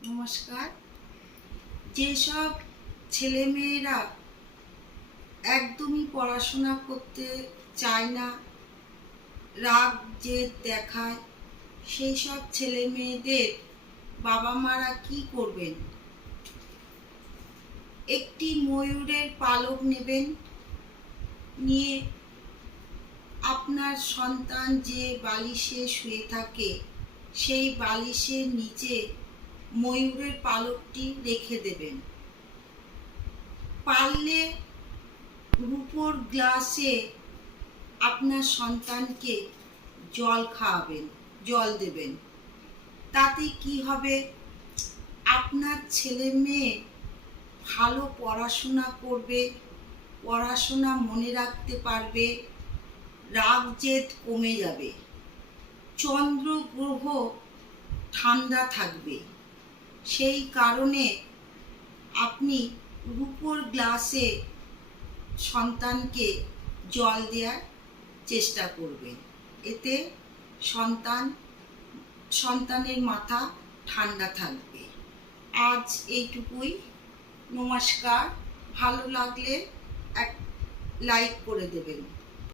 নমস্কার। যেসব ছেলেমেয়েরা একদমই পড়াশোনা করতে চায় না, রাগ জেদ দেখায়, সেই সব ছেলেমেয়েদের বাবা মারা কি করবেন? একটি ময়ূরের পালক নেবেন, নিয়ে আপনার সন্তান যে বালিশে শুয়ে থাকে সেই বালিশের নিচে ময়ূরের পালকটি রেখে দেবেন। পারলে রূপোর গ্লাসে আপনার সন্তানকে জল দেবেন। তাতে কি হবে? আপনার ছেলে মেয়ে ভালো পড়াশোনা করবে, পড়াশোনা মনে রাখতে পারবে, রাগ জেদ কমে যাবে, চন্দ্র গ্রহ ঠান্ডা থাকবে। সেই কারণে আপনি রূপোর গ্লাসে সন্তানকে জল দেওয়ার চেষ্টা করবেন। এতে সন্তানের মাথা ঠান্ডা থাকবে। আজ এইটুকুই। নমস্কার। ভালো লাগলে এক লাইক করে দেবেন।